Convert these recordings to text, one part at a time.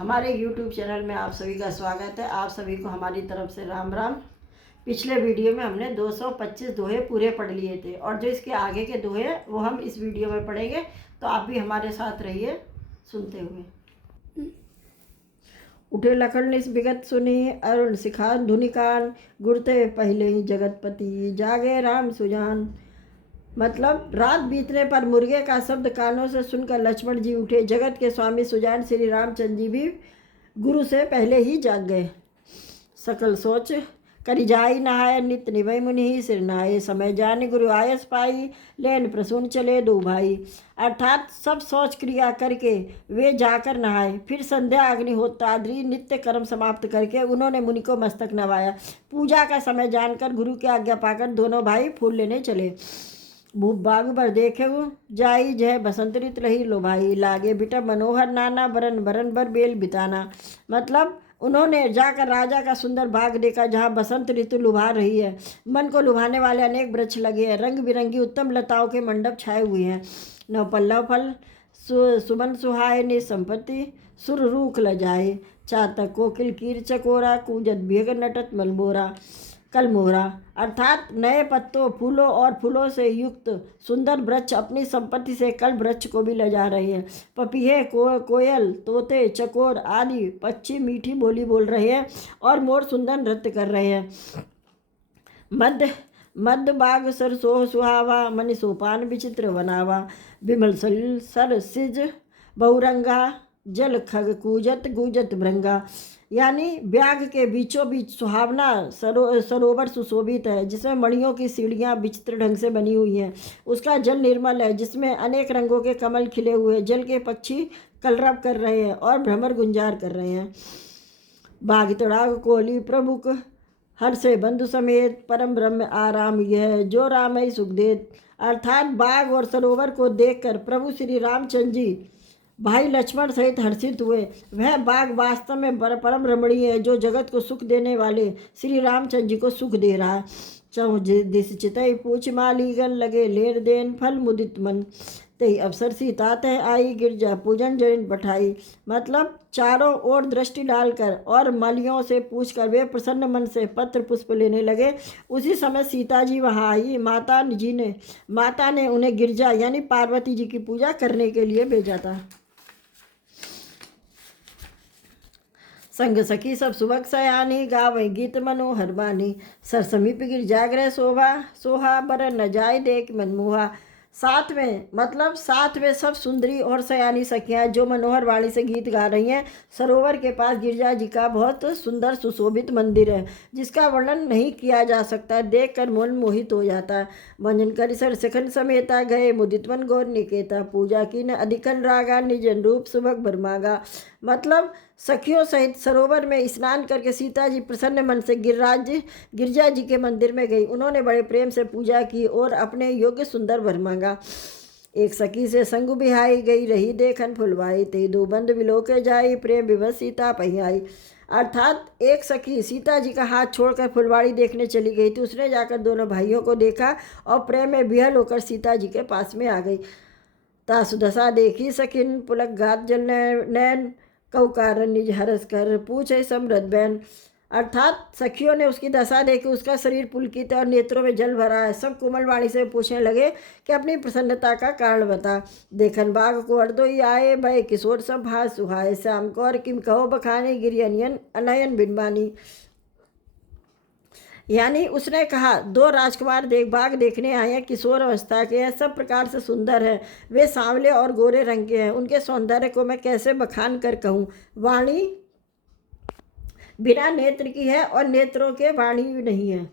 हमारे YouTube channel में आप सभी का स्वागत है। आप सभी को हमारी तरफ से राम राम। पिछले वीडियो में हमने 225 दोहे पूरे पढ़ लिए थे और जो इसके आगे के दोहे वो हम इस वीडियो में पढ़ेंगे, तो आप भी हमारे साथ रहिए सुनते हुए। उठे लखन निस विगत सुनी, अरुण सिखा धुनिकान, गुरते पहले ही जगतपति, जागे राम सुजान। मतलब रात बीतने पर मुर्गे का शब्द कानों से सुनकर लक्ष्मण जी उठे। जगत के स्वामी सुजान श्री रामचंद्र जी भी गुरु से पहले ही जाग गए। सकल सोच करी जाई नहाय, नित निभय मुनि सिर नहाए, समय जान गुरु आयस पाई, लेन प्रसून चले दो भाई। अर्थात सब सोच क्रिया करके वे जाकर नहाए। फिर संध्या अग्निहोत्र आदि नित्य कर्म समाप्त करके उन्होंने मुनि को मस्तक नवाया। पूजा का समय जानकर गुरु की आज्ञा पाकर दोनों भाई फूल लेने चले। भूप बाग बर देखे जाई, जय बसंत ऋत रही लो भाई, लागे बिटा मनोहर नाना, बरन बरन बर बेल बिताना। मतलब उन्होंने जाकर राजा का सुंदर बाग देखा, जहाँ बसंत ऋतु लुभा रही है। मन को लुभाने वाले अनेक वृक्ष लगे हैं, रंग बिरंगी उत्तम लताओं के मंडप छाए हुए हैं। नव पल्लव फल सुमन सुहाय ने संपत्ति, सुर रूख ल जाए, चातक कोकिल कीर चकोरा, कूजत भेग नटत मलबोरा कलमोहरा। अर्थात नए पत्तों, फूलों और फूलों से युक्त सुंदर वृक्ष अपनी संपत्ति से कल वृक्ष को भी ले जा रहे हैं। पपीहे, कोयल, तोते, चकोर आदि पक्षी मीठी बोली बोल रहे हैं और मोर सुंदर नृत्य कर रहे हैं। मध्य बाग सर सोह सुहावा, मनि सोपान विचित्र बनावा, विमल सर सिज बहुरंगा, जल खग कूजत गूजत भृंगा। यानी ब्याग के बीचों बीच सुहावना सरोवर सुशोभित है, जिसमें मणियों की सीढ़ियाँ विचित्र ढंग से बनी हुई हैं। उसका जल निर्मल है, जिसमें अनेक रंगों के कमल खिले हुए। जल के पक्षी कलरव कर रहे हैं और भ्रमर गुंजार कर रहे हैं। बाग तड़ाग कोहली प्रभुक, हर से बंधु समेत, परम ब्रह्म आराम यह, जो रामई सुख देत। अर्थात बाग और सरोवर को देखकर प्रभु श्री रामचंद्र जी भाई लक्ष्मण सहित हर्षित हुए। वह बाग वास्तव में परम रमणीय है, जो जगत को सुख देने वाले श्री रामचंद्र जी को सुख दे रहा है। चौ दिस चितई पूछ माली गल, लगे लेर देन फल मुदित मन, तई अवसर सीता तह आई, गिरजा पूजन जैन पठाई। मतलब चारों ओर दृष्टि डालकर और मालियों से पूछकर वे प्रसन्न मन से पत्र पुष्प लेने लगे। उसी समय सीता जी वहाँ आई। माता ने उन्हें गिरजा यानी पार्वती जी की पूजा करने के लिए भेजा था। संग सखी सब सुबह सयानी, गावे गीत मनोहर बानी, सर समीप गिर जागृह शोभा, सोहा बर न जाय देख मनमोहा। साथ में सब सुंदरी और सयानी सखियाँ जो मनोहर वाणी से गीत गा रही हैं। सरोवर के पास गिरजा जी का बहुत सुंदर सुशोभित मंदिर है, जिसका वर्णन नहीं किया जा सकता, देखकर मन मोहित हो जाता है। भंजन कर सर सखन समेता, गए मुदित मन गौर निकेता, पूजा की न अधिकन रागा, निजन रूप सुभग भरमागा। मतलब सखियों सहित सरोवर में स्नान करके सीता जी प्रसन्न मन से गिरजा जी के मंदिर में गई। उन्होंने बड़े प्रेम से पूजा की और अपने योग्य सुंदर वर मांगा। एक सखी से संग बिहाई, गई रही देखन फुलवाई, ते दो बंद विलो के जाई, प्रेम विवश सीता पहियाई। अर्थात एक सखी सीता जी का हाथ छोड़कर फुलवाड़ी देखने चली गई थी। उसने जाकर दोनों भाइयों को देखा और प्रेम में विहल होकर सीता जी के पास में आ गई। तासु दशा देखी सखिन, पुलक घात जल नैन, कऊ कारण निज हरस कर, पूछे समृद्ध बैन। अर्थात सखियों ने उसकी दशा देखी, उसका शरीर पुलकित है और नेत्रों में जल भरा है। सब कोमल वाणी से पूछने लगे कि अपनी प्रसन्नता का कारण बता। देखन बाग को अर्दोई आए, भय किशोर सब भास सुहाए, श्याम कौर किम कहो बखाने, गिरि अनयन बिनबानी। यानी उसने कहा, दो राजकुमार बाग देखने आए हैं, किशोर अवस्था के हैं, सब प्रकार से सुंदर हैं। वे सांवले और गोरे रंग के हैं। उनके सौंदर्य को मैं कैसे बखान कर कहूँ। वाणी बिना नेत्र की है और नेत्रों के वाणी नहीं है।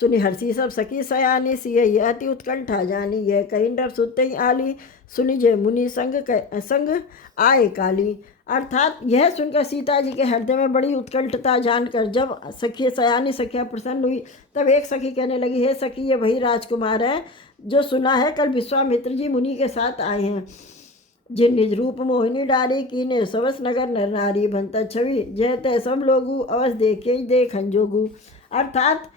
सुनि हर्षी सब सखी सयानी, सिय अति उत्कंठा जानी, यह कहीं डर सुते आली, सुनि जय मुनि संग आए काली। अर्थात यह सुनकर सीता जी के हृदय में बड़ी उत्कंठता जानकर जब सयानी सखियाँ प्रसन्न हुई, तब एक सखी कहने लगी, हे सखी, ये वही राजकुमार है जो सुना है कल विश्वामित्र जी मुनि के साथ आए हैं, जिन निज रूप मोहिनी डारी, कीने सवस नगर नर नारी, भंता छवि जय तय सब लोगू, अवश्य देखे देखन जोगू। अर्थात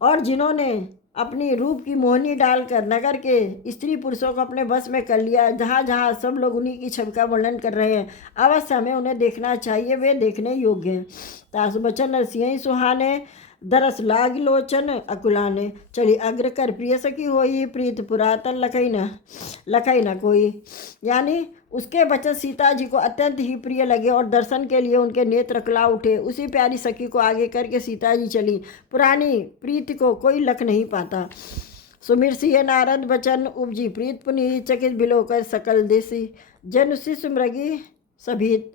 और जिन्होंने अपनी रूप की मोहनी डालकर नगर के स्त्री पुरुषों को अपने बस में कर लिया। जहाँ जहाँ सब लोग उन्हीं की छवि का वर्णन कर रहे हैं, अवश्य हमें उन्हें देखना चाहिए, वे देखने योग्य हैं। तासु बचन रसियई सुहाने, दरस लाग लोचन अकुलाने। चली अग्र कर प्रिय सखी होई, प्रीत पुरातन लखई न कोई। यानी उसके वचन सीता जी को अत्यंत ही प्रिय लगे और दर्शन के लिए उनके नेत्र कला उठे। उसी प्यारी सखी को आगे करके सीता जी चली। पुरानी प्रीति को कोई लख नहीं पाता। सुमिर सिय नारद बचन, उपजी प्रीत पुनि, चकित बिलोकर सकल देसी। जन शिशु मृगी सभीत।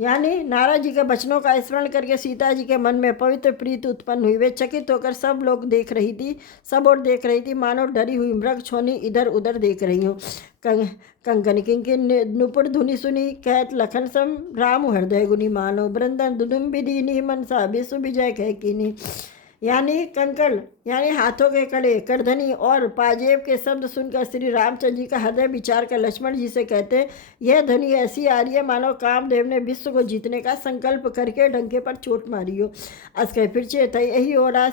यानी नारद जी के वचनों का स्मरण करके सीता जी के मन में पवित्र प्रीति उत्पन्न हुई। वे चकित होकर सब लोग देख रही थी, सब और देख रही थी, मानो डरी हुई मृग छोनी इधर उधर देख रही हूँ। कंकन किंकिन नुपुर धुनि सुनी, कहत लखन सम राम हृदय गुनी मानो। वृंदन दुदुम विदीनी, मनसा विश्व विजय कह कीनी। यानी कंकड़ यानी हाथों के कड़े, करधनी और पाजेब के शब्द सुनकर श्री रामचंद्र जी का हृदय विचार कर लक्ष्मण जी से कहते, यह ध्वनि ऐसी आ रही है मानो कामदेव ने विश्व को जीतने का संकल्प करके डंके पर चोट मारी हो। अस्कय फिर चेतई यही हो रहा,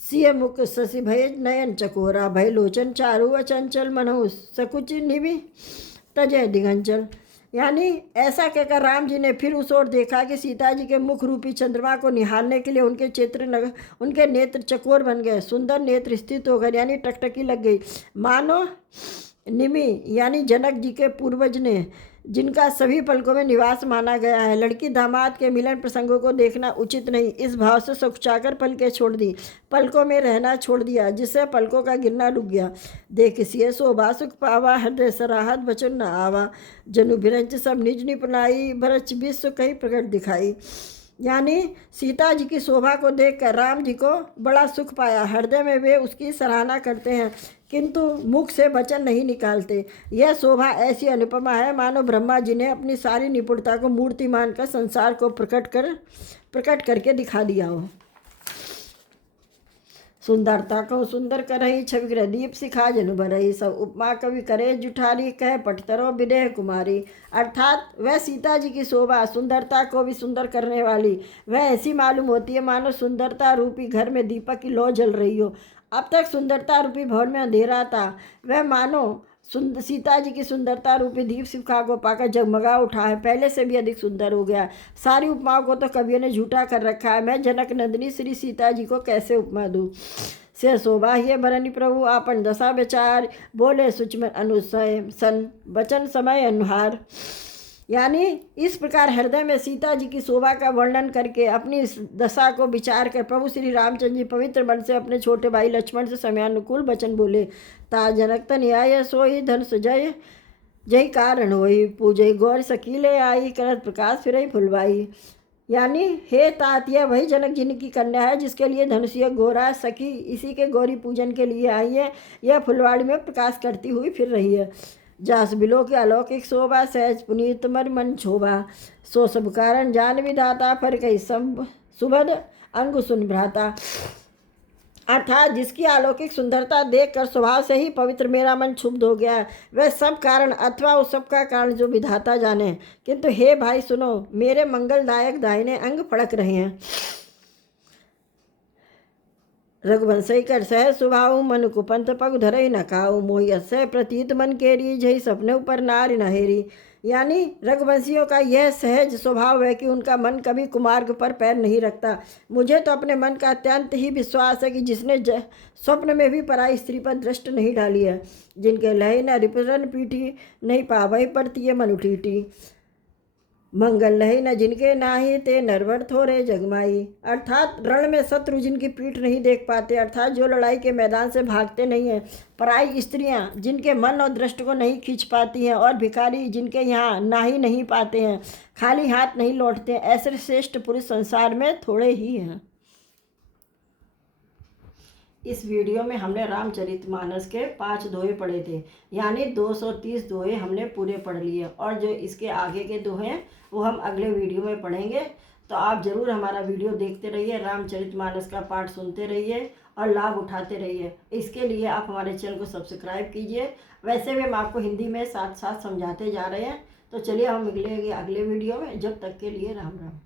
सिय मुख शशि भय नयन चकोरा, भय लोचन चारु अचंचल मनहु, सकुच निवि तजय दिगंचल। यानी ऐसा कहकर राम जी ने फिर उस ओर देखा कि सीता जी के मुख रूपी चंद्रमा को निहारने के लिए उनके नेत्र चकोर बन गए, सुंदर नेत्र स्थित हो गए, यानी टकटकी लग गई। मानो निमि यानी जनक जी के पूर्वज ने, जिनका सभी पलकों में निवास माना गया है। लड़की दामाद के मिलन प्रसंगों को देखना उचित नहीं, इस भाव से सुखचाकर पलकें छोड़ दी, पलकों में रहना छोड़ दिया, जिससे पलकों का गिरना रुक गया। देख सिय शोभा सुख पावा, हृदय सराहत वचन न आवा, जनु बिरंच सब निज निपुनाई, भरच विश्व कहीं प्रकट दिखाई। यानी सीता जी की शोभा को देखकर राम जी को बड़ा सुख पाया, हृदय में वे उसकी सराहना करते हैं, किंतु मुख से वचन नहीं निकालते। यह शोभा ऐसी अनुपमा है मानो ब्रह्मा जी ने अपनी सारी निपुणता को मूर्तिमान कर संसार को प्रकट करके दिखा दिया हो। सुंदरता को सुंदर करही, छवि दीप सिखा जनु भरही, सब उपमा कवि करे जुठारी, कह पटतरो विदेह कुमारी। अर्थात वह सीता जी की शोभा सुंदरता को भी सुंदर करने वाली, वह ऐसी मालूम होती है मानो सुंदरता रूपी घर में दीपक की लौ जल रही हो। अब तक सुंदरता रूपी भवन में अंधेरा था, वह मानो सीता जी की सुंदरता रूपी दीप शिखा को पाकर जगमगा उठा है, पहले से भी अधिक सुंदर हो गया। सारी उपमाओं को तो कवियों ने झूठा कर रखा है, मैं जनक नंदिनी श्री सीता जी को कैसे उपमा दूँ। से शोभा ही बरनी प्रभु आपन दशा विचार, बोले सुचमन अनुसय सन वचन समय अनुहार। यानी इस प्रकार हृदय में सीता जी की शोभा का वर्णन करके अपनी इस दशा को विचार कर प्रभु श्री रामचंद्र जी पवित्र मन से अपने छोटे भाई लक्ष्मण से समयानुकूल वचन बोले। ता जनक तन आय सोई धनुष जय जय कारण होई, पूजय गौर सकीले आई, करत प्रकाश फिर फुलवाई। यानी हे तात, यह वही जनक जी की कन्या है जिसके लिए धनुषीय गोरा सखी इसी के गौरी पूजन के लिए आई है। यह फुलवाड़ी में प्रकाश करती हुई फिर रही है। जास बिलो के अलौकिक शोभा, सहज पुनीत मर मन शोभा, सो सब कारण जान विधाता, फर कई सब सुभद अंग सुन भ्राता। अर्थात जिसकी अलौकिक सुंदरता देखकर स्वभाव से ही पवित्र मेरा मन क्षुब्ध हो गया है, वह सब कारण अथवा उस सब का कारण जो विधाता जाने। किंतु हे भाई सुनो, मेरे मंगलदायक दाहिने अंग फड़क रहे हैं। रघुवंशई कर सह स्वभाव, मन कुपंथ पग धरई न खाऊ, मोहि असह प्रतीत मन केरी, जय सपने ऊपर नारी नहेरी। यानी रघुवंशियों का यह सहज स्वभाव है कि उनका मन कभी कुमार्ग पर पैर नहीं रखता। मुझे तो अपने मन का अत्यंत ही विश्वास है कि जिसने स्वप्न में भी पराई स्त्री पर दृष्टि नहीं डाली है, जिनके लहे न रिपुरन पीठी, नहीं पावई पड़ती है मन उठीटी, मंगल लहे न जिनके नाही, ते नरवर थोरे जगमाई। अर्थात रण में शत्रु जिनकी पीठ नहीं देख पाते, अर्थात जो लड़ाई के मैदान से भागते नहीं हैं, पराई स्त्रियां जिनके मन और दृष्टि को नहीं खींच पाती हैं, और भिखारी जिनके यहाँ ना ही नहीं पाते हैं, खाली हाथ नहीं लौटते हैं, ऐसे श्रेष्ठ पुरुष संसार में थोड़े ही हैं। इस वीडियो में हमने रामचरितमानस के 5 दोहे पढ़े थे, यानी 230 दोहे हमने पूरे पढ़ लिए, और जो इसके आगे के दोहे हैं वो हम अगले वीडियो में पढ़ेंगे। तो आप ज़रूर हमारा वीडियो देखते रहिए, रामचरितमानस का पाठ सुनते रहिए और लाभ उठाते रहिए। इसके लिए आप हमारे चैनल को सब्सक्राइब कीजिए। वैसे भी हम आपको हिंदी में साथ साथ समझाते जा रहे हैं। तो चलिए हम मिलेंगे अगले वीडियो में, जब तक के लिए राम राम।